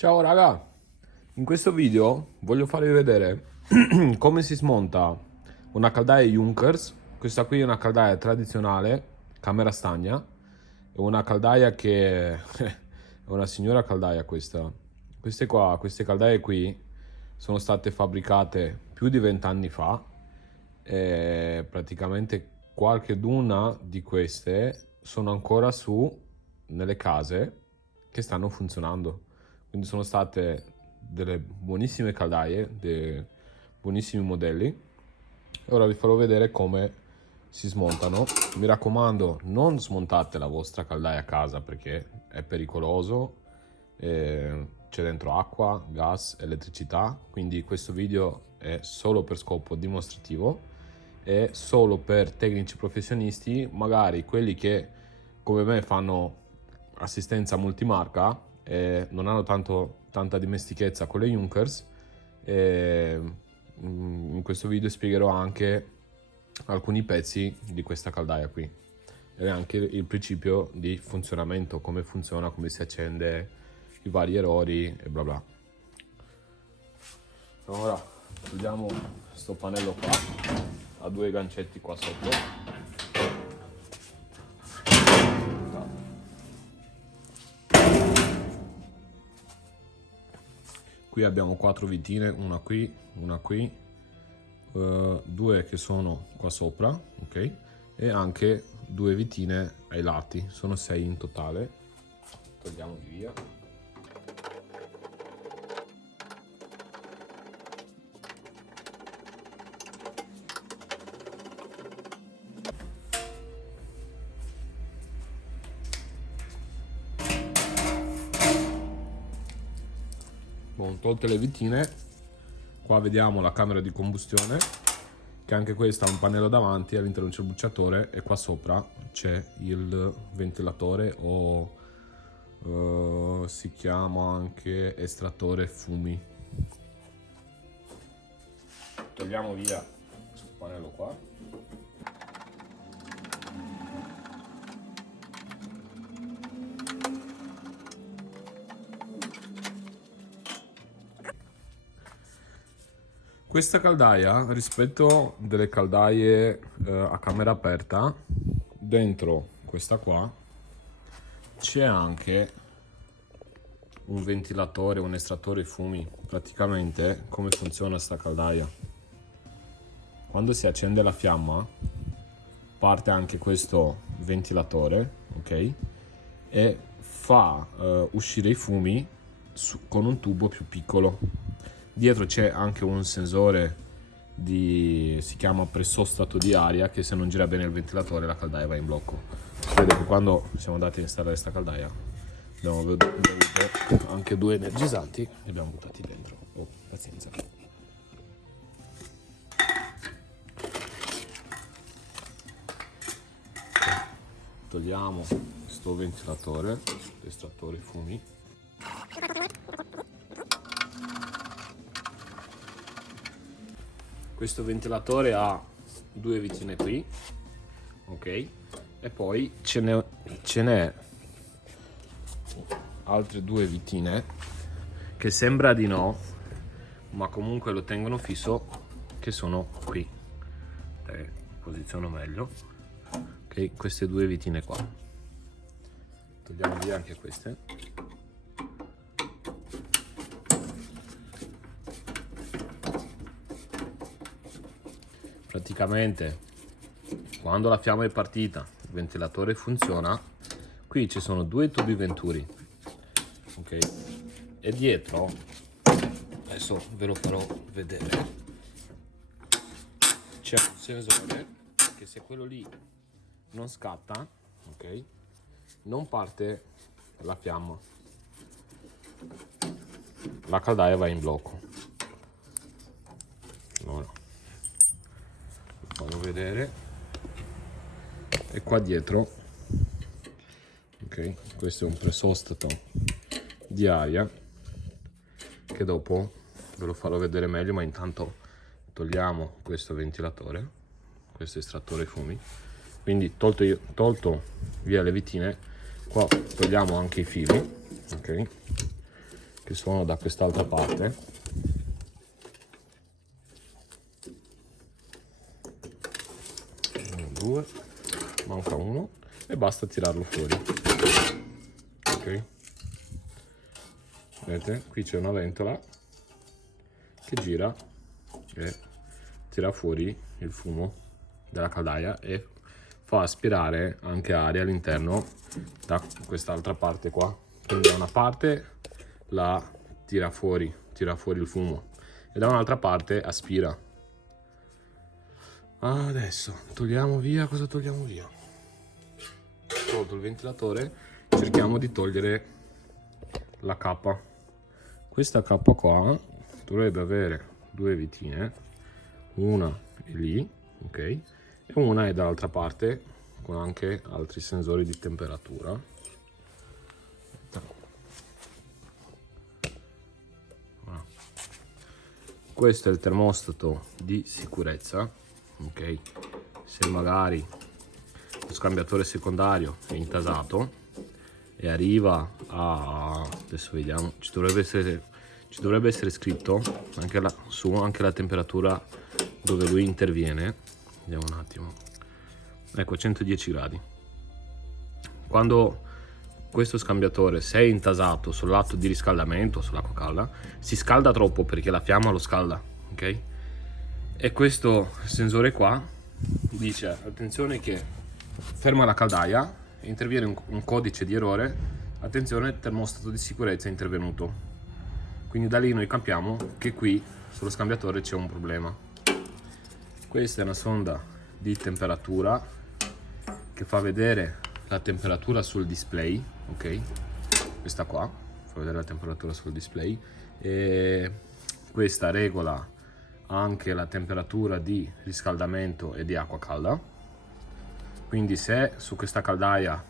Ciao raga, in questo video voglio farvi vedere come si smonta una caldaia Junkers. Questa qui è una caldaia tradizionale, camera stagna, è una caldaia che è una signora caldaia questa. Queste caldaie qui sono state fabbricate più di 20 anni fa e praticamente qualcheduna di queste sono ancora nelle case che stanno funzionando. Quindi sono state delle buonissime caldaie, dei buonissimi modelli. E ora vi farò vedere come si smontano. Mi raccomando, non smontate la vostra caldaia a casa perché è pericoloso. C'è dentro acqua, gas, elettricità. Quindi questo video è solo per scopo dimostrativo, è solo per tecnici professionisti, magari quelli che come me fanno assistenza multimarca e non hanno tanta dimestichezza con le Junkers. In questo video spiegherò anche alcuni pezzi di questa caldaia qui e anche il principio di funzionamento, come funziona, come si accende, i vari errori e bla bla. Ora togliamo sto pannello qua, ha due gancetti qua sotto. Qui abbiamo 4 vitine, una qui, due che sono qua sopra, ok? E anche 2 vitine ai lati, sono 6 in totale. Togliamoli via. Tolte le vitine, qua vediamo la camera di combustione, che anche questa ha un pannello davanti, all'interno c'è il bruciatore e qua sopra c'è il ventilatore o si chiama anche estrattore fumi. Togliamo via questo pannello qua. Questa caldaia, rispetto delle caldaie a camera aperta, dentro questa qua c'è anche un ventilatore, un estrattore fumi. Praticamente come funziona sta caldaia? Quando si accende la fiamma parte anche questo ventilatore, ok? E fa uscire i fumi con un tubo più piccolo. Dietro c'è anche un sensore si chiama pressostato di aria, che se non gira bene il ventilatore la caldaia va in blocco. Si vede che quando siamo andati a installare questa caldaia abbiamo bevuto anche 2 energizzanti e li abbiamo buttati dentro. Oh, pazienza. Togliamo questo ventilatore, estrattore fumi. Questo ventilatore ha 2 vitine qui, ok? E poi ce n'è altre 2 vitine che sembra di no, ma comunque lo tengono fisso, che sono qui. Posiziono meglio. Ok, queste 2 vitine qua. Togliamo via anche queste. Praticamente quando la fiamma è partita, il ventilatore funziona, qui ci sono 2 tubi venturi, ok? E dietro, adesso ve lo farò vedere, c'è un sensore che se quello lì non scatta, ok? Non parte la fiamma, la caldaia va in blocco. Allora, farò vedere. E qua dietro, ok, questo è un pressostato di aria che dopo ve lo farò vedere meglio, ma intanto togliamo questo ventilatore, questo estrattore fumi. Quindi tolto via le vitine, qua togliamo anche i fili, ok, che sono da quest'altra parte. Uno, due, manca uno e basta tirarlo fuori. Ok, vedete, qui c'è una ventola che gira e tira fuori il fumo della caldaia e fa aspirare anche aria all'interno da quest'altra parte qua. Quindi da una parte la tira fuori il fumo e da un'altra parte aspira. Adesso togliamo via, cosa togliamo via? Tolto il ventilatore, cerchiamo di togliere la cappa. Questa cappa qua dovrebbe avere due vitine, una è lì, ok, e una è dall'altra parte con anche altri sensori di temperatura. Questo è il termostato di sicurezza, ok, se magari lo scambiatore secondario è intasato e arriva a, adesso vediamo, ci dovrebbe essere scritto anche anche la temperatura dove lui interviene. Vediamo un attimo, ecco, 110 gradi. Quando questo scambiatore, se è intasato sul lato di riscaldamento, sull'acqua calda, si scalda troppo perché la fiamma lo scalda, ok? E questo sensore qua dice attenzione che ferma la caldaia e interviene un codice di errore, attenzione, termostato di sicurezza è intervenuto. Quindi da lì noi capiamo che qui sullo scambiatore c'è un problema. Questa è una sonda di temperatura che fa vedere la temperatura sul display, ok? Questa qua fa vedere la temperatura sul display e questa regola anche la temperatura di riscaldamento e di acqua calda. Quindi se su questa caldaia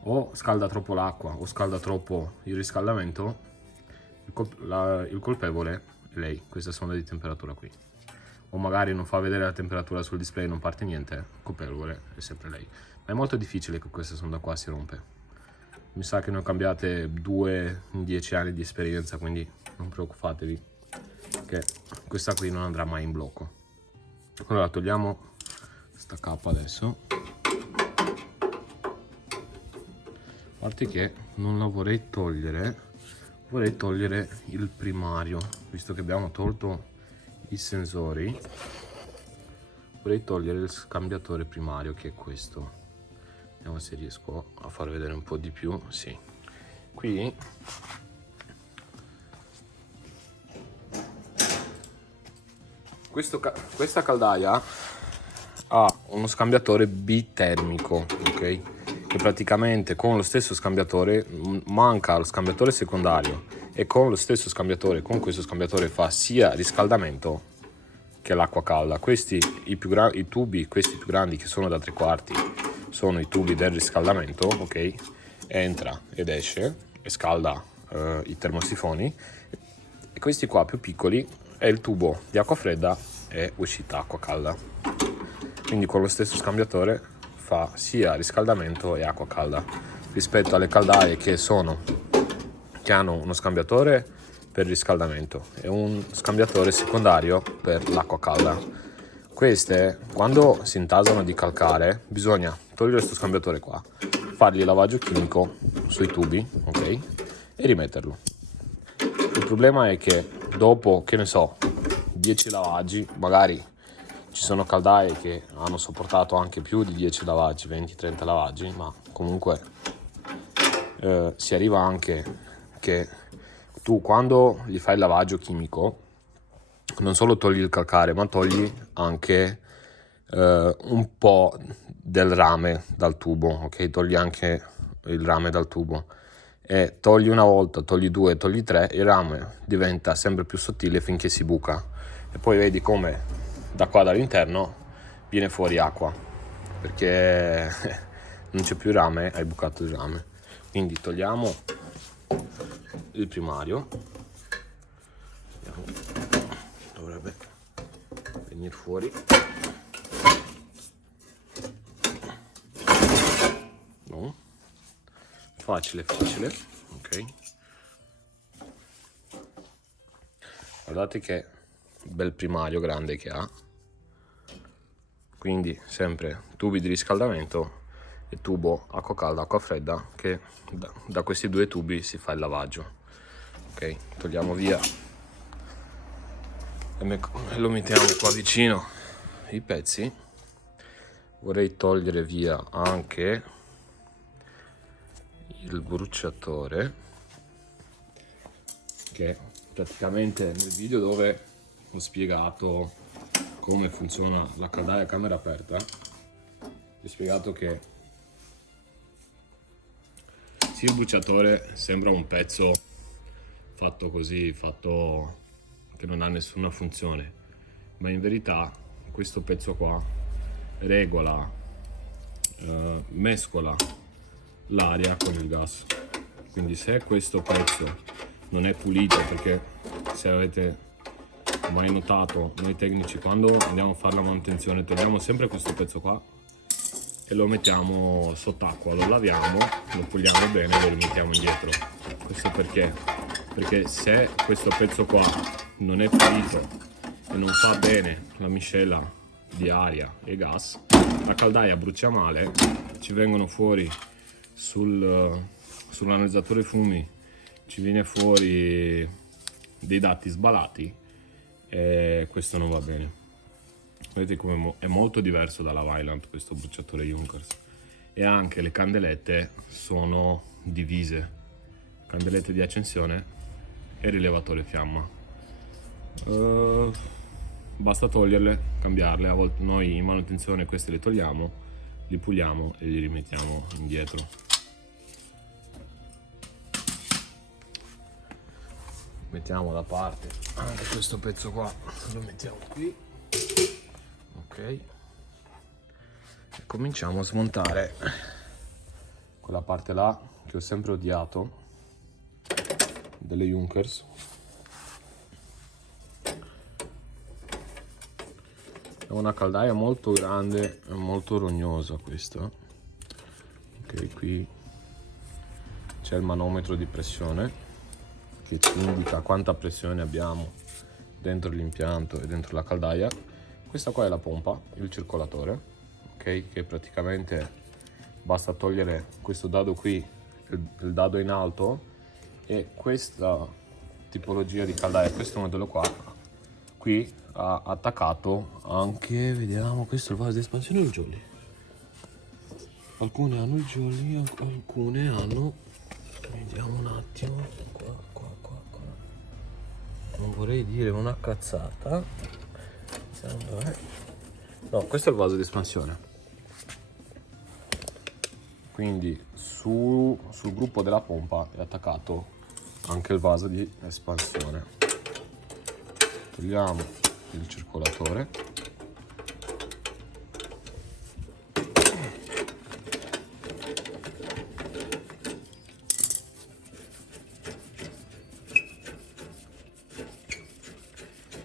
o scalda troppo l'acqua o scalda troppo il riscaldamento, il colpevole è lei, questa sonda di temperatura qui. O magari non fa vedere la temperatura sul display, non parte niente, il colpevole è sempre lei. Ma è molto difficile che questa sonda qua si rompe. Mi sa che ne ho cambiate 2 in 10 anni di esperienza, quindi non preoccupatevi che questa qui non andrà mai in blocco. Allora togliamo questa cappa adesso. A parte che non la vorrei togliere il primario, visto che abbiamo tolto i sensori. Vorrei togliere il scambiatore primario, che è questo. Vediamo se riesco a far vedere un po' di più. Sì, qui questa caldaia ha uno scambiatore bitermico, ok? Che praticamente con lo stesso scambiatore manca lo scambiatore secondario e con lo stesso scambiatore, con questo scambiatore fa sia riscaldamento che l'acqua calda. Questi i tubi, questi più grandi, che sono da 3/4, sono i tubi del riscaldamento, ok? Entra ed esce e scalda i termosifoni, e questi qua più piccoli è il tubo di acqua fredda e uscita acqua calda. Quindi con lo stesso scambiatore fa sia riscaldamento e acqua calda, rispetto alle caldaie che hanno uno scambiatore per riscaldamento e un scambiatore secondario per l'acqua calda. Queste, quando si intasano di calcare, bisogna togliere questo scambiatore qua, fargli lavaggio chimico sui tubi, ok? E rimetterlo. Il problema è che dopo, che ne so, 10 lavaggi, magari ci sono caldaie che hanno sopportato anche più di 10 lavaggi, 20-30 lavaggi, ma comunque si arriva anche che tu, quando gli fai il lavaggio chimico, non solo togli il calcare, ma togli anche un po' del rame dal tubo, ok? Togli anche il rame dal tubo e togli una volta, togli due, togli tre, il rame diventa sempre più sottile finché si buca e poi vedi come da qua dall'interno viene fuori acqua perché non c'è più rame, hai bucato il rame. Quindi togliamo il primario, dovrebbe venire fuori. No, facile, ok. guardate che bel primario grande che ha. Quindi sempre tubi di riscaldamento e tubo acqua calda, acqua fredda, che da questi due tubi si fa il lavaggio. Ok, togliamo via e lo mettiamo qua vicino i pezzi. Vorrei togliere via anche il bruciatore, che praticamente nel video dove ho spiegato come funziona la caldaia a camera aperta, vi ho spiegato che sì, il bruciatore sembra un pezzo fatto così, fatto che non ha nessuna funzione, ma in verità questo pezzo qua regola, mescola l'aria con il gas. Quindi se questo pezzo non è pulito, perché se avete mai notato, noi tecnici quando andiamo a fare la manutenzione togliamo sempre questo pezzo qua e lo mettiamo sott'acqua, lo laviamo, lo puliamo bene e lo rimettiamo indietro. Questo perché? Perché se questo pezzo qua non è pulito e non fa bene la miscela di aria e gas, la caldaia brucia male, ci vengono fuori sull'analizzatore fumi, ci viene fuori dei dati sbalati e questo non va bene. Vedete come è molto diverso dalla Vaillant questo bruciatore Junkers, e anche le candelette sono divise, candelette di accensione e rilevatore fiamma. Basta toglierle, cambiarle. A volte noi in manutenzione queste le togliamo, li puliamo e li rimettiamo indietro. Mettiamo da parte anche questo pezzo qua, lo mettiamo qui. Ok, e cominciamo a smontare quella parte là che ho sempre odiato delle Junkers. È una caldaia molto grande e molto rognosa questa. Ok, qui c'è il manometro di pressione che ci indica quanta pressione abbiamo dentro l'impianto e dentro la caldaia. Questa qua è la pompa, il circolatore, ok, che praticamente basta togliere questo dado qui, il dado in alto, e questa tipologia di caldaia, questo modello qua, qui ha attaccato anche, vediamo, questo è il vaso di espansione o il jolly? Alcune hanno il jolly, alcune hanno, vediamo un attimo, qua. Non vorrei dire una cazzata. No, questo è il vaso di espansione. Quindi sul gruppo della pompa è attaccato anche il vaso di espansione. Togliamo il circolatore.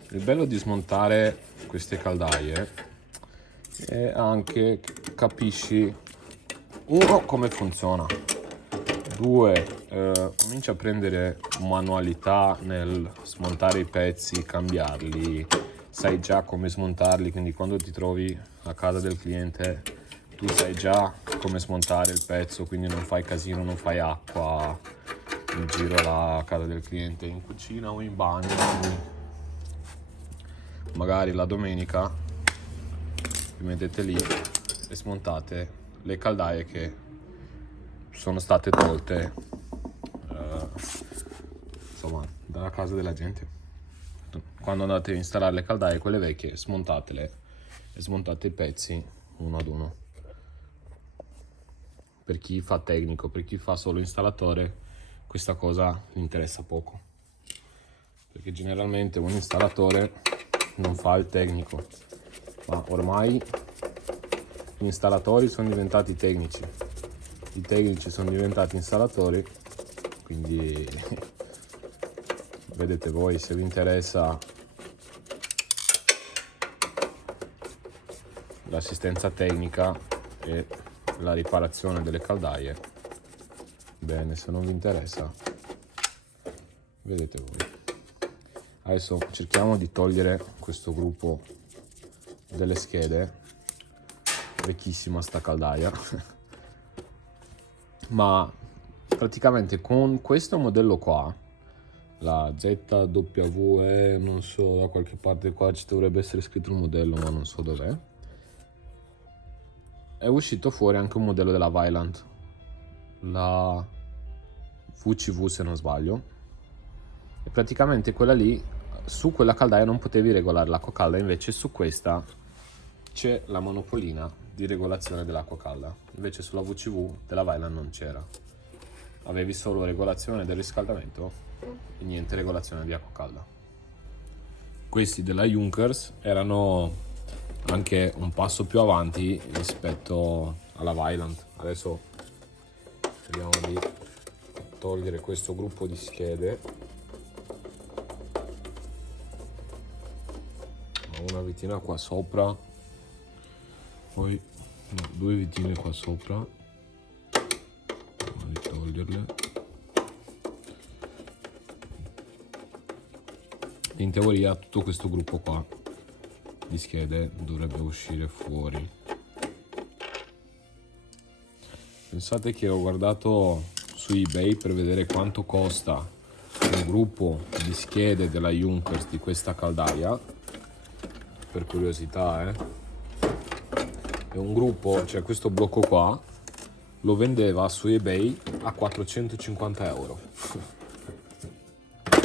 Il bello di smontare queste caldaie è anche che capisci, uno, come funziona, due, cominci a prendere manualità nel smontare i pezzi, cambiarli, sai già come smontarli, quindi quando ti trovi a casa del cliente tu sai già come smontare il pezzo, quindi non fai casino, non fai acqua in giro alla casa del cliente, in cucina o in bagno. Magari la domenica vi mettete lì e smontate le caldaie che sono state tolte insomma dalla casa della gente. Quando andate a installare le caldaie, quelle vecchie, smontatele e smontate i pezzi uno ad uno. Per chi fa tecnico, per chi fa solo installatore, questa cosa gli interessa poco, perché generalmente un installatore non fa il tecnico, ma ormai gli installatori sono diventati tecnici, i tecnici sono diventati installatori, quindi vedete voi, se vi interessa l'assistenza tecnica e la riparazione delle caldaie, bene, se non vi interessa vedete voi. Adesso cerchiamo di togliere questo gruppo delle schede. Vecchissima sta caldaia. Ma praticamente con questo modello qua, la ZWE, non so, da qualche parte qua ci dovrebbe essere scritto il modello, ma non so dov'è, è uscito fuori anche un modello della Vaillant, la VCV se non sbaglio, e praticamente quella lì, su quella caldaia non potevi regolare l'acqua calda, invece su questa c'è la monopolina di regolazione dell'acqua calda, invece sulla VCV della Vaillant non c'era, avevi solo regolazione del riscaldamento e niente regolazione di acqua calda. Questi della Junkers erano anche un passo più avanti rispetto alla Vaillant. Adesso vediamo di togliere questo gruppo di schede, una vitina qua sopra, poi no, 2 vitine qua sopra, andiamo a toglierle. In teoria tutto questo gruppo qua di schede dovrebbe uscire fuori. Pensate che ho guardato su eBay per vedere quanto costa un gruppo di schede della Junkers di questa caldaia, per curiosità, è un gruppo, cioè questo blocco qua lo vendeva su eBay a 450 euro.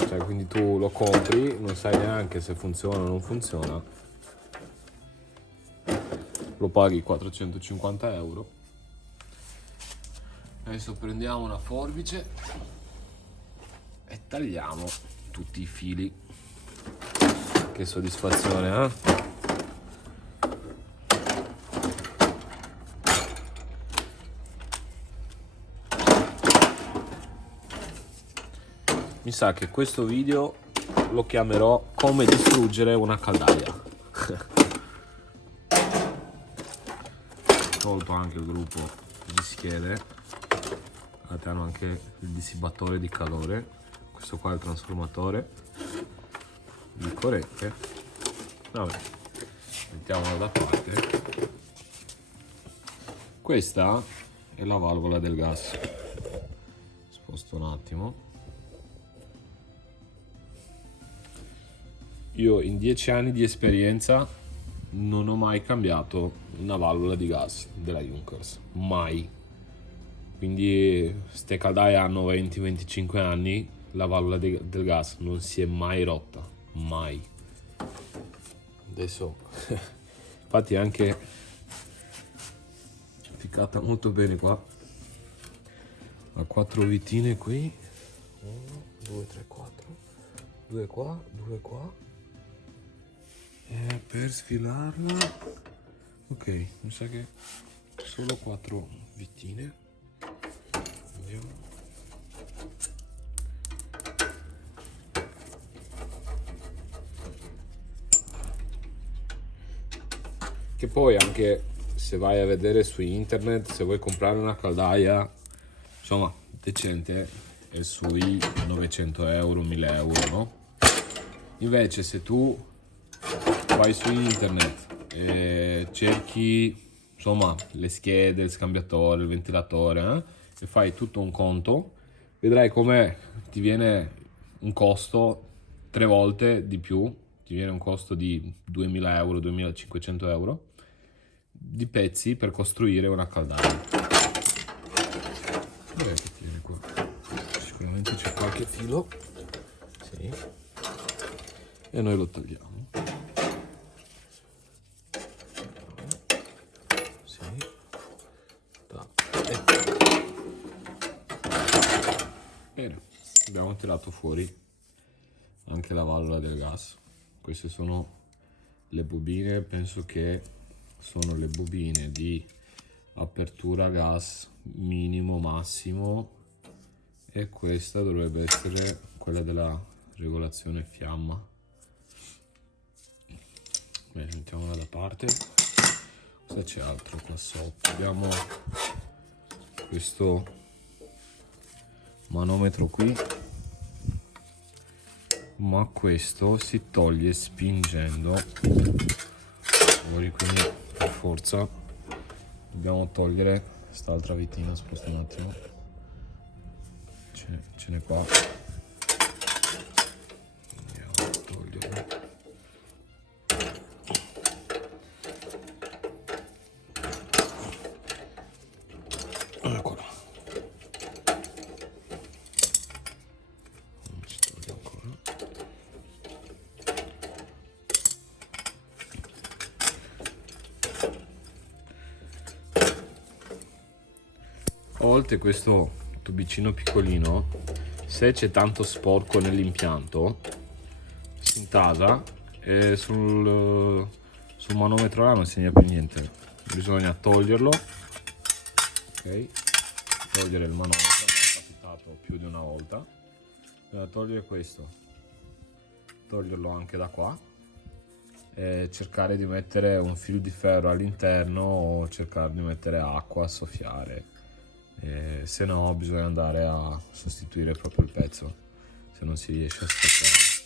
Cioè, quindi tu lo compri, non sai neanche se funziona o non funziona, lo paghi 450 euro. Adesso prendiamo una forbice e tagliamo tutti i fili. Che soddisfazione, eh? Mi sa che questo video lo chiamerò come distruggere una caldaia. Tolto anche il gruppo di schede, guardate, hanno anche il dissibatore di calore, questo qua è il trasformatore di corrente. Vabbè, mettiamolo da parte. Questa è la valvola del gas. Sposto un attimo. Io in 10 anni di esperienza non ho mai cambiato una valvola di gas della Junkers, mai. Quindi ste caldaie hanno 20-25 anni, la valvola del gas non si è mai rotta, mai. Adesso, infatti è anche ficcata molto bene qua. Ha 4 vitine qui, 1, 2, 3, 4, 2 qua, 2 qua. E per sfilarla, ok, mi sa che solo 4 vittine. Vediamo. Che poi anche se vai a vedere su internet, se vuoi comprare una caldaia, insomma, decente, è sui 900 euro, 1000 euro, no? Invece se tu vai su internet e cerchi, insomma, le schede, il scambiatore, il ventilatore, e fai tutto un conto, vedrai com'è, ti viene un costo 3 volte di più, ti viene un costo di 2000 euro, 2500 euro di pezzi per costruire una caldaia. Che tiene qua? Sicuramente c'è qualche filo, sì, e noi lo togliamo. Bene, abbiamo tirato fuori anche la valvola del gas. Queste sono le bobine, penso che sono le bobine di apertura gas minimo massimo, e questa dovrebbe essere quella della regolazione fiamma. Bene, mettiamola da parte. Cosa c'è altro qua sotto? Abbiamo questo manometro qui, ma questo si toglie spingendo fuori, quindi per forza dobbiamo togliere quest'altra vitina. Aspetta un attimo, ce n'è qua, andiamo a toglierla. Eccola, ci toglie ancora. A volte questo tubicino piccolino, se c'è tanto sporco nell'impianto, si intasa e sul manometro là non segna più niente. Bisogna toglierlo, ok? Togliere il manometro, mi è capitato più di una volta. Bisogna togliere questo, toglierlo anche da qua e cercare di mettere un filo di ferro all'interno o cercare di mettere acqua a soffiare. Se no bisogna andare a sostituire proprio il pezzo se non si riesce a staccare.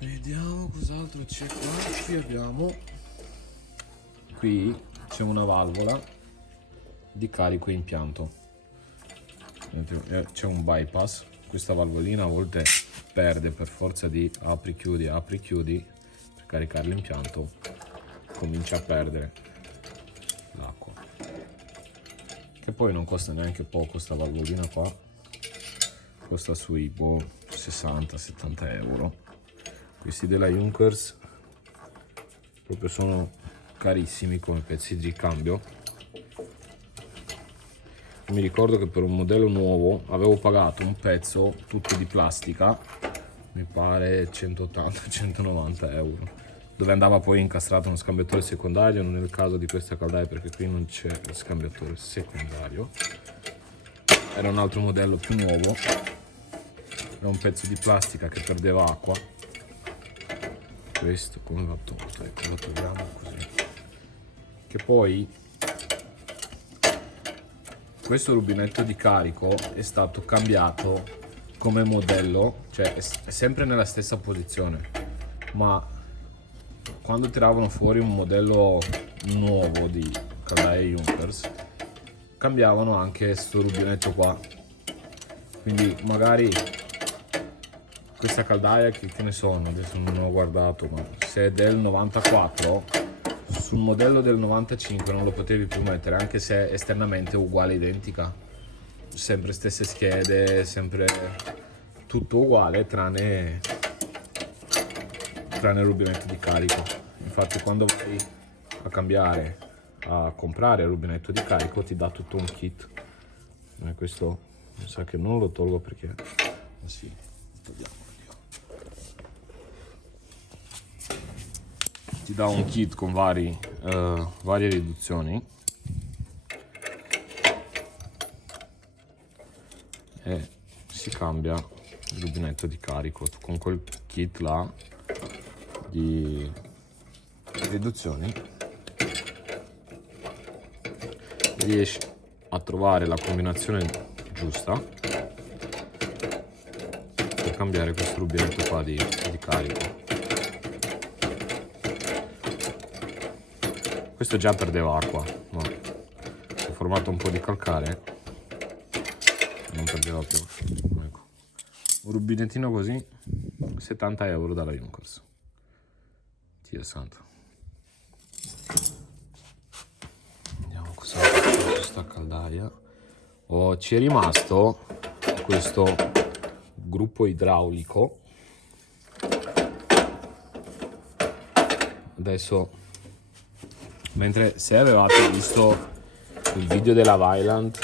Vediamo cos'altro c'è qua. Qui c'è una valvola di carico impianto, c'è un bypass. Questa valvolina a volte perde, per forza di apri chiudi per caricare l'impianto comincia a perdere l'acqua, che poi non costa neanche poco. Sta valvolina qua costa sui 60-70 euro. Questi della Junkers proprio sono carissimi come pezzi di ricambio. Mi ricordo che per un modello nuovo avevo pagato un pezzo tutto di plastica, mi pare 180-190 euro, dove andava poi incastrato uno scambiatore secondario. Non è il caso di questa caldaia perché qui non c'è il scambiatore secondario. Era un altro modello più nuovo, era un pezzo di plastica che perdeva acqua. Questo come va tolto? Ecco, lo togliamo così. Che poi questo rubinetto di carico è stato cambiato come modello, cioè è sempre nella stessa posizione, ma quando tiravano fuori un modello nuovo di caldaie Junkers cambiavano anche sto rubinetto qua. Quindi magari questa caldaia che ne so, adesso non ho guardato, ma se è del 94, sul modello del 95 non lo potevi più mettere, anche se esternamente è uguale, identica, sempre stesse schede, sempre tutto uguale tranne il rubinetto di carico. Infatti quando vai a cambiare, a comprare il rubinetto di carico, ti dà tutto un kit. Questo mi sa che non lo tolgo perché sì, togliamo. Ti dà un kit con varie riduzioni e si cambia il rubinetto di carico. Con quel kit là di riduzioni riesci a trovare la combinazione giusta per cambiare questo rubinetto qua di carico. Questo già perdeva acqua, ma si è formato un po' di calcare, non perdeva più. Ecco. Un rubinettino così, 70 euro dalla Junkers. Dio santo. Vediamo cosa c'è su sta caldaia. Ci è rimasto questo gruppo idraulico. Adesso, mentre se avevate visto il video della Vaillant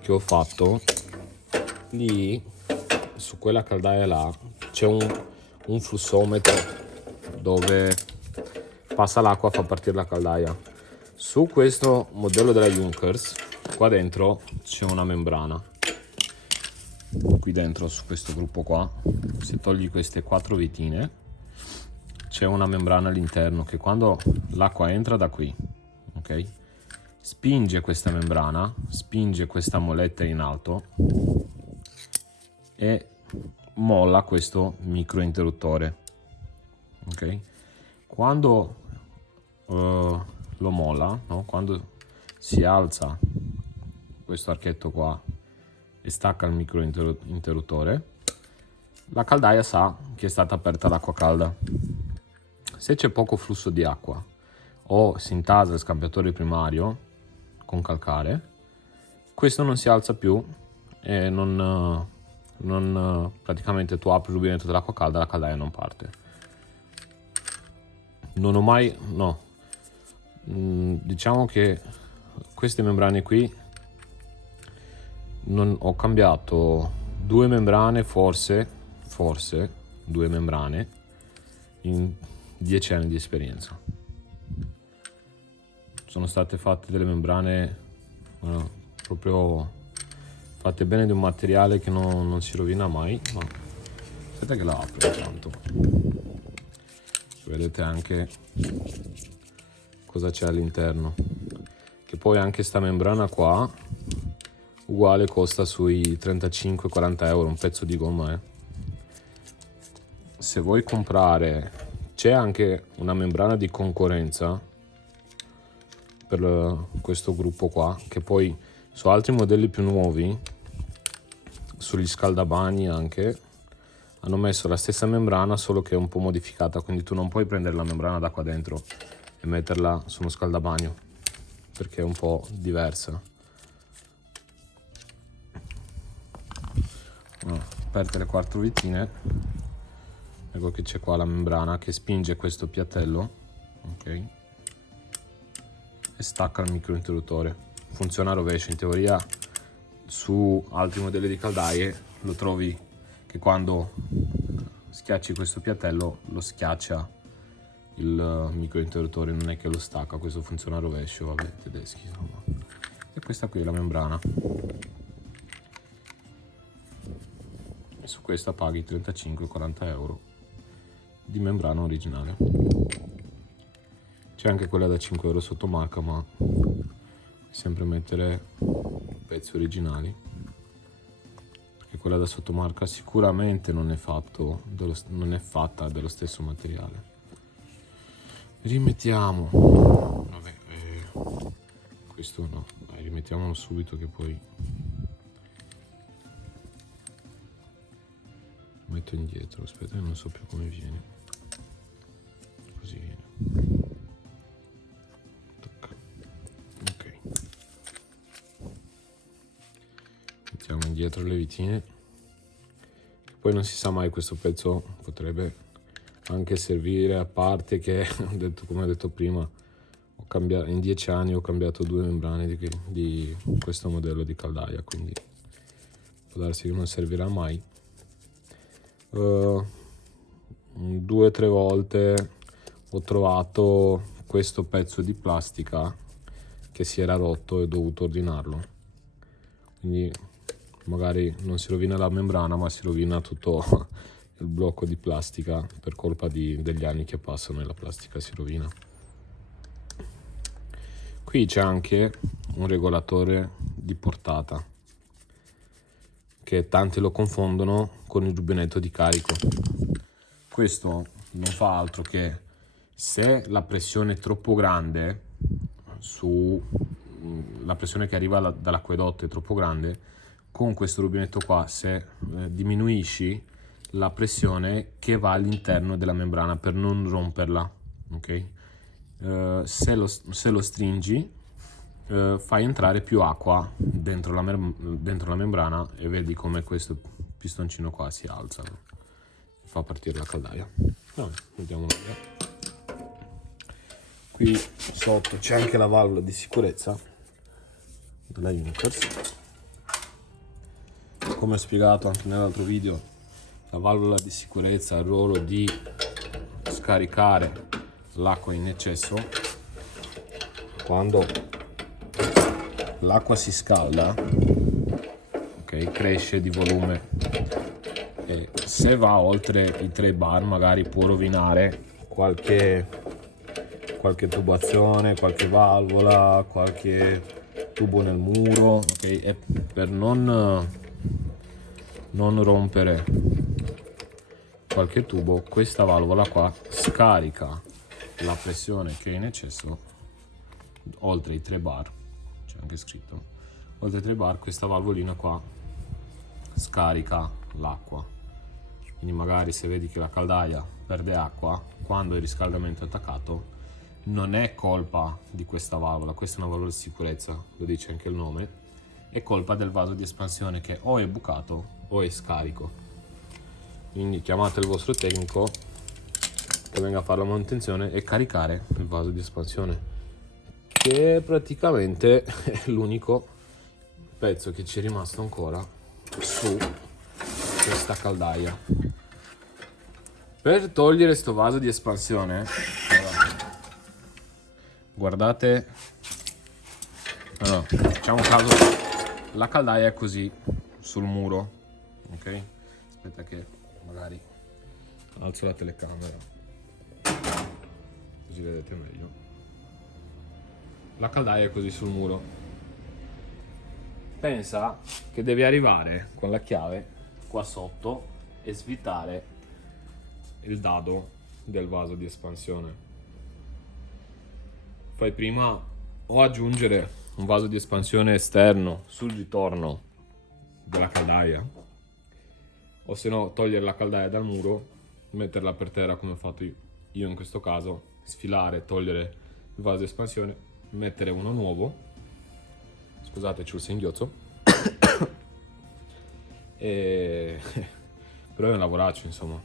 che ho fatto, lì su quella caldaia là c'è un flussometro dove passa l'acqua, fa partire la caldaia. Su questo modello della Junkers qua dentro c'è una membrana, qui dentro su questo gruppo qua, se togli queste 4 vitine c'è una membrana all'interno che quando l'acqua entra da qui, ok, spinge questa membrana, spinge questa moletta in alto e molla questo microinterruttore. Ok, quando lo molla, no? Quando si alza questo archetto qua e stacca il microinterruttore, la caldaia sa che è stata aperta l'acqua calda. Se c'è poco flusso di acqua o si intasa il scambiatore primario con calcare, questo non si alza più e praticamente tu apri il rubinetto dell'acqua calda, la caldaia non parte. Non ho mai, no, diciamo che queste membrane qui ho cambiato 2 membrane, forse 2 membrane in 10 anni di esperienza. Sono state fatte delle membrane proprio fatte bene, di un materiale che non si rovina mai. Ma aspetta che la apro intanto, vedete anche cosa c'è all'interno, che poi anche sta membrana qua uguale costa sui 35-40 euro un pezzo di gomma. Se vuoi comprare, c'è anche una membrana di concorrenza per questo gruppo qua, che poi su altri modelli più nuovi, sugli scaldabagni anche, hanno messo la stessa membrana solo che è un po' modificata, quindi tu non puoi prendere la membrana da qua dentro e metterla su uno scaldabagno perché è un po' diversa. Aperte le 4 vitine, ecco che c'è qua la membrana che spinge questo piattello, ok, e stacca il microinterruttore. Funziona a rovescio. In teoria su altri modelli di caldaie lo trovi che quando schiacci questo piattello lo schiaccia il microinterruttore, non è che lo stacca. Questo funziona a rovescio, vabbè, tedeschi insomma. E questa qui è la membrana, e su questa paghi 35-40 euro di membrana originale. C'è anche quella da 5 euro sotto marca, ma sempre mettere pezzi originali, perché quella da sottomarca sicuramente non è fatta dello stesso materiale. Rimettiamo, vabbè, questo no, dai, rimettiamolo subito che poi metto indietro. Aspetta, non so più come viene, così viene. Mettiamo indietro le vitine, poi non si sa mai, questo pezzo potrebbe anche servire a parte, che come ho detto prima, in 10 anni ho cambiato 2 membrane di questo modello di caldaia, quindi può darsi che non servirà mai. 2 o 3 volte ho trovato questo pezzo di plastica che si era rotto e ho dovuto ordinarlo, quindi magari non si rovina la membrana ma si rovina tutto il blocco di plastica per colpa degli anni che passano e la plastica si rovina. Qui c'è anche un regolatore di portata che tanti lo confondono con il rubinetto di carico. Questo non fa altro che, se la pressione è troppo grande, la pressione che arriva dall'acquedotto è troppo grande, con questo rubinetto qua, se diminuisci la pressione che va all'interno della membrana per non romperla, ok? Se lo stringi, fai entrare più acqua dentro la membrana, e vedi come questo pistoncino qua si alza, no? Fa partire la caldaia. Vediamo via. Qui sotto c'è anche la valvola di sicurezza della Junkers. Come ho spiegato anche nell'altro video, la valvola di sicurezza ha il ruolo di scaricare l'acqua in eccesso. Quando l'acqua si scalda, ok, cresce di volume, e se va oltre i 3 bar magari può rovinare qualche tubazione, qualche valvola, qualche tubo nel muro, ok? E per non non rompere qualche tubo, questa valvola qua scarica la pressione che è in eccesso oltre i 3 bar, c'è anche scritto, oltre i 3 bar questa valvolina qua scarica l'acqua. Quindi magari se vedi che la caldaia perde acqua quando il riscaldamento è attaccato, non è colpa di questa valvola, questa è una valvola di sicurezza, lo dice anche il nome, è colpa del vaso di espansione che o è bucato o è scarico. Quindi chiamate il vostro tecnico che venga a fare la manutenzione e caricare il vaso di espansione, che praticamente è l'unico pezzo che ci è rimasto ancora su questa caldaia. Per togliere sto vaso di espansione, guardate, allora, facciamo caso, la caldaia è così sul muro, ok? Aspetta che magari alzo la telecamera così vedete meglio. La caldaia è così sul muro. Pensa che devi arrivare con la chiave qua sotto e svitare il dado del vaso di espansione. Fai prima o aggiungere un vaso di espansione esterno sul ritorno della caldaia, o se no togliere la caldaia dal muro, metterla per terra come ho fatto io in questo caso, sfilare, togliere il vaso di espansione, mettere uno nuovo, scusate c'ho il singhiozzo, e però è un lavoraccio, insomma.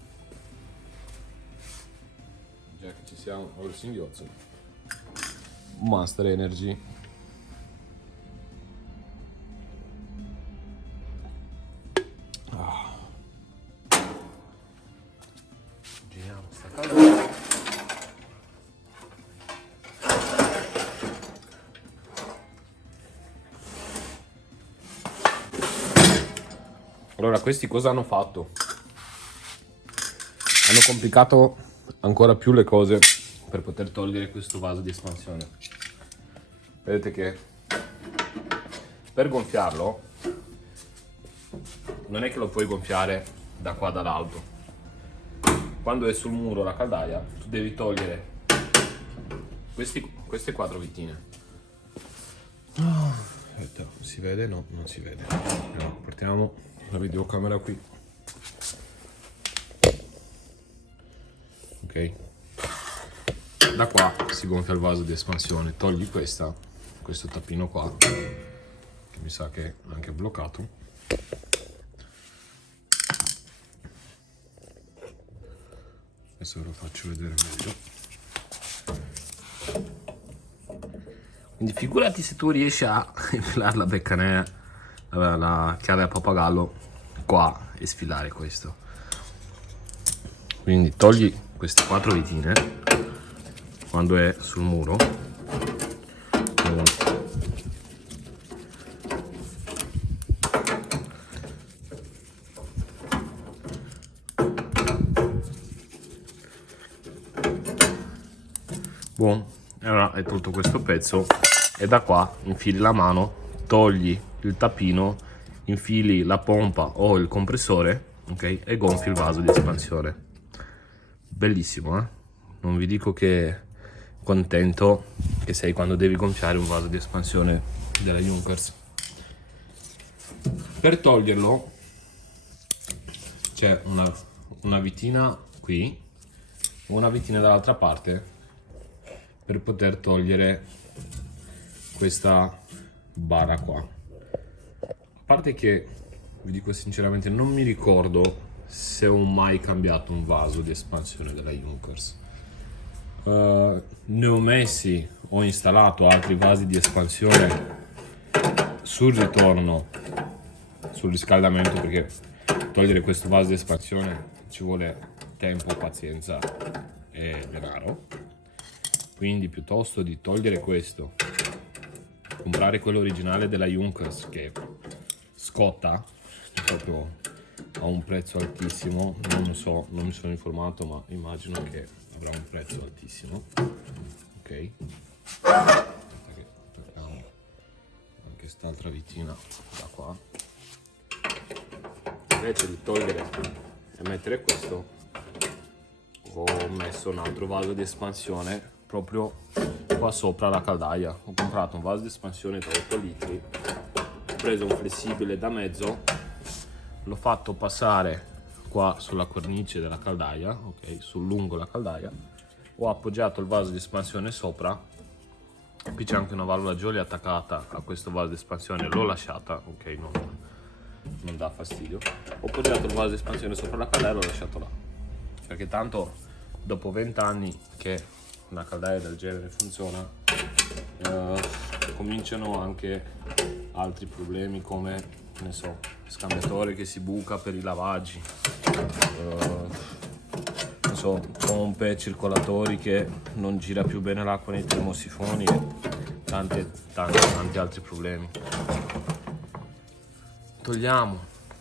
Già che ci siamo, ho il singhiozzo, Monster Energy. Giriamo sta caldaia. Allora, questi cosa hanno fatto? Hanno complicato ancora più le cose per poter togliere questo vaso di espansione. Vedete che per gonfiarlo non è che lo puoi gonfiare da qua dall'alto. Quando è sul muro la caldaia, tu devi togliere queste 4 vitine. Aspetta, si vede? No, non si vede. No, portiamo la videocamera qui. Ok. Da qua si gonfia il vaso di espansione. Togli questo tappino qua, che mi sa che è anche bloccato. Adesso ve lo faccio vedere meglio. Quindi figurati se tu riesci a infilare la beccanea, la chiave a pappagallo qua e sfilare questo. Quindi togli queste 4 vitine quando è sul muro. Buon, e ora hai tolto questo pezzo e da qua infili la mano, togli il tappino, infili la pompa o il compressore, ok, e gonfi il vaso di espansione. Bellissimo, eh? Non vi dico che contento che sei quando devi gonfiare un vaso di espansione della Junkers. Per toglierlo c'è una vitina qui, una vitina dall'altra parte per poter togliere questa barra qua. A parte che vi dico sinceramente non mi ricordo se ho mai cambiato un vaso di espansione della Junkers. Ne ho messi, ho installato altri vasi di espansione sul ritorno, sul riscaldamento, perché togliere questo vaso di espansione ci vuole tempo, pazienza e denaro. Quindi piuttosto di togliere questo, comprare quello originale della Junkers che scotta proprio a un prezzo altissimo, non lo so, non mi sono informato, ma immagino che avrà un prezzo altissimo. Ok, anche quest'altra vitina da qua. invece di togliere e mettere questo, ho messo un altro vaso di espansione proprio qua sopra la caldaia. Ho comprato un vaso di espansione da 8 litri, ho preso un flessibile da mezzo, l'ho fatto passare qua sulla cornice della caldaia, ok, sul lungo la caldaia, ho appoggiato il vaso di espansione sopra. Qui c'è anche una valvola Jolly attaccata a questo vaso di espansione, l'ho lasciata, ok, non dà fastidio. Ho appoggiato il vaso di espansione sopra la caldaia e l'ho lasciato là, perché tanto dopo 20 anni che una caldaia del genere funziona, cominciano anche altri problemi come, ne so, scambiatore che si buca per i lavaggi, non so, pompe, circolatori che non gira più bene l'acqua nei termosifoni e tanti altri problemi. Togliamo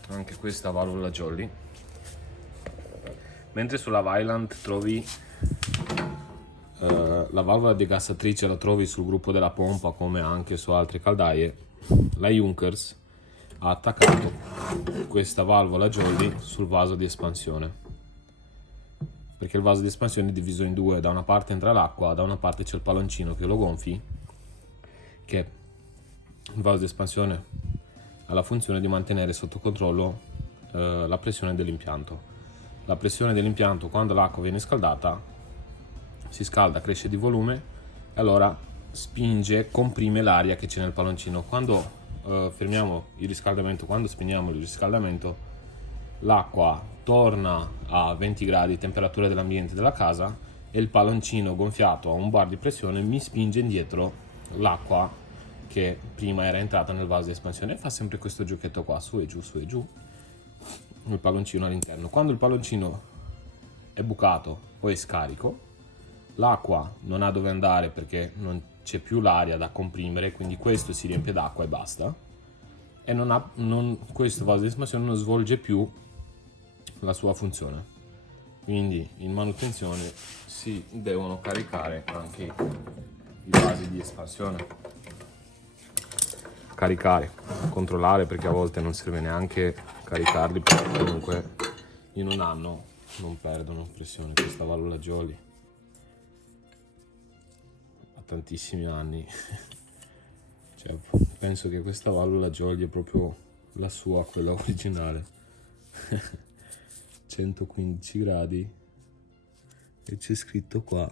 anche questa valvola Jolly, mentre sulla Vaillant trovi la valvola degassatrice, la trovi sul gruppo della pompa come anche su altre caldaie. La Junkers ha attaccato questa valvola Jolly sul vaso di espansione, perché il vaso di espansione è diviso in due: da una parte entra l'acqua, da una parte c'è il palloncino che lo gonfi, che il vaso di espansione ha la funzione di mantenere sotto controllo la pressione dell'impianto. La pressione dell'impianto, quando l'acqua viene scaldata, si scalda, cresce di volume e allora spinge, comprime l'aria che c'è nel palloncino. Quando fermiamo il riscaldamento, quando spegniamo il riscaldamento, l'acqua torna a 20 gradi temperatura dell'ambiente della casa e il palloncino gonfiato a un bar di pressione mi spinge indietro l'acqua che prima era entrata nel vaso di espansione, e fa sempre questo giochetto qua, su e giù, il palloncino all'interno. Quando il palloncino è bucato o è scarico, l'acqua non ha dove andare perché non c'è più l'aria da comprimere, quindi questo si riempie d'acqua e basta, e questo vaso di espansione non svolge più la sua funzione. Quindi in manutenzione si devono caricare anche i vasi di espansione. Caricare, controllare, perché a volte non serve neanche caricarli, perché comunque in un anno non perdono pressione. Questa valvola Jolly ha tantissimi anni. Cioè, penso che questa valvola Jolly è proprio la sua, quella originale. 115 gradi e c'è scritto qua,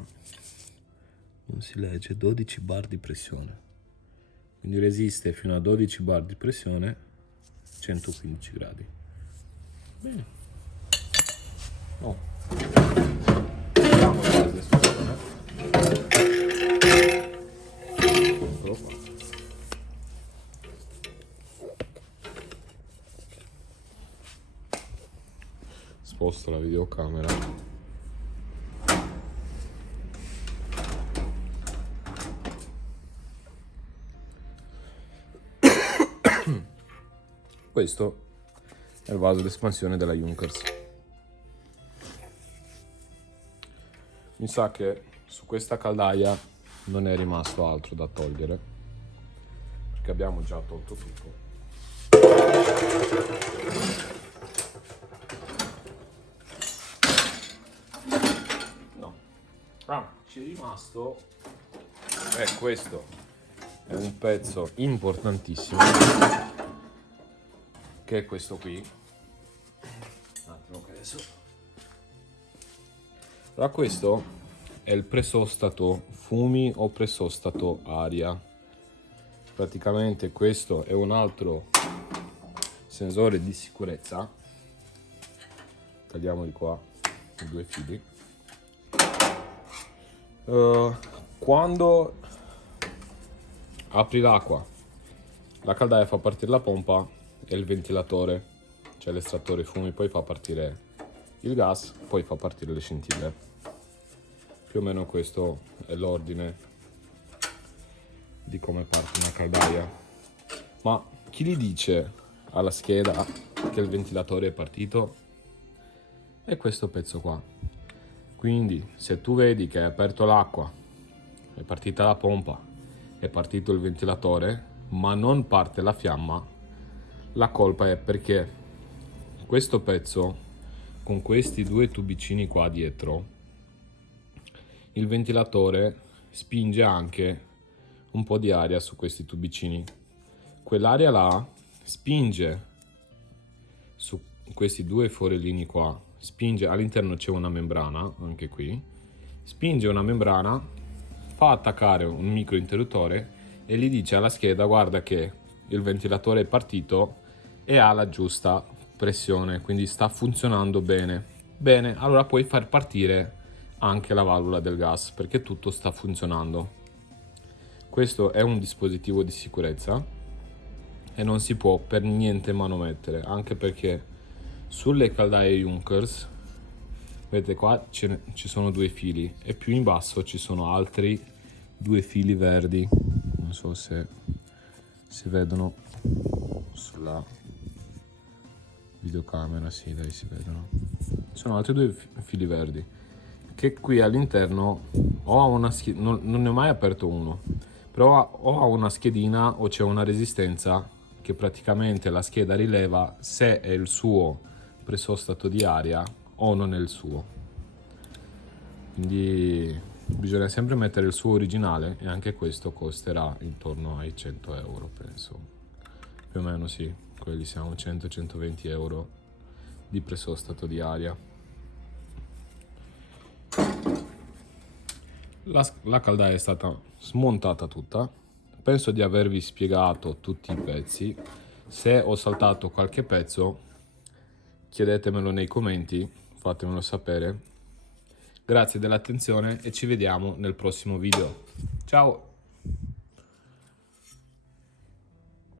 non si legge, 12 bar di pressione, quindi resiste fino a 12 bar di pressione, 115 gradi. Bene. Oh. Vediamo la esplosione. Eccolo qua. Sposto la videocamera. Questo è il vaso d'espansione della Junkers. Mi sa che su questa caldaia non è rimasto altro da togliere, perché abbiamo già tolto tutto. No. C'è rimasto, questo è un pezzo importantissimo, che è questo qui. Un attimo che adesso. Allora, questo è il presostato fumi o presostato aria. Praticamente questo è un altro sensore di sicurezza. Tagliamo di qua i due fili. Quando apri l'acqua, la caldaia fa partire la pompa e il ventilatore, cioè l'estrattore fumi, poi fa partire il gas, poi fa partire le scintille. Più o meno questo è l'ordine di come parte una caldaia. Ma chi gli dice alla scheda che il ventilatore è partito? È questo pezzo qua. Quindi se tu vedi che hai aperto l'acqua, è partita la pompa, è partito il ventilatore, ma non parte la fiamma, la colpa è perché questo pezzo con questi due tubicini qua dietro, il ventilatore spinge anche un po' di aria su questi tubicini. Quell'aria là spinge su questi due forellini qua, spinge, all'interno c'è una membrana, anche qui, spinge una membrana, fa attaccare un micro interruttore e gli dice alla scheda: guarda che il ventilatore è partito e ha la giusta pressione, quindi sta funzionando bene. Bene, allora puoi far partire anche la valvola del gas, perché tutto sta funzionando. Questo è un dispositivo di sicurezza e non si può per niente manomettere, anche perché sulle caldaie Junkers, vedete qua ci sono due fili e più in basso ci sono altri due fili verdi, non so se si vedono sulla videocamera, sì dai, si vedono, ci sono altri due fili verdi che qui all'interno o ha una non ne ho mai aperto uno, però o ha una schedina o c'è una resistenza che praticamente la scheda rileva se è il suo presostato di aria o non è il suo, quindi bisogna sempre mettere il suo originale e anche questo costerà intorno ai 100 euro, penso, più o meno, sì, quelli siamo 100-120 euro di presostato di aria. La caldaia è stata smontata tutta, penso di avervi spiegato tutti i pezzi. Se ho saltato qualche pezzo chiedetemelo nei commenti, fatemelo sapere. Grazie dell'attenzione e ci vediamo nel prossimo video. Ciao!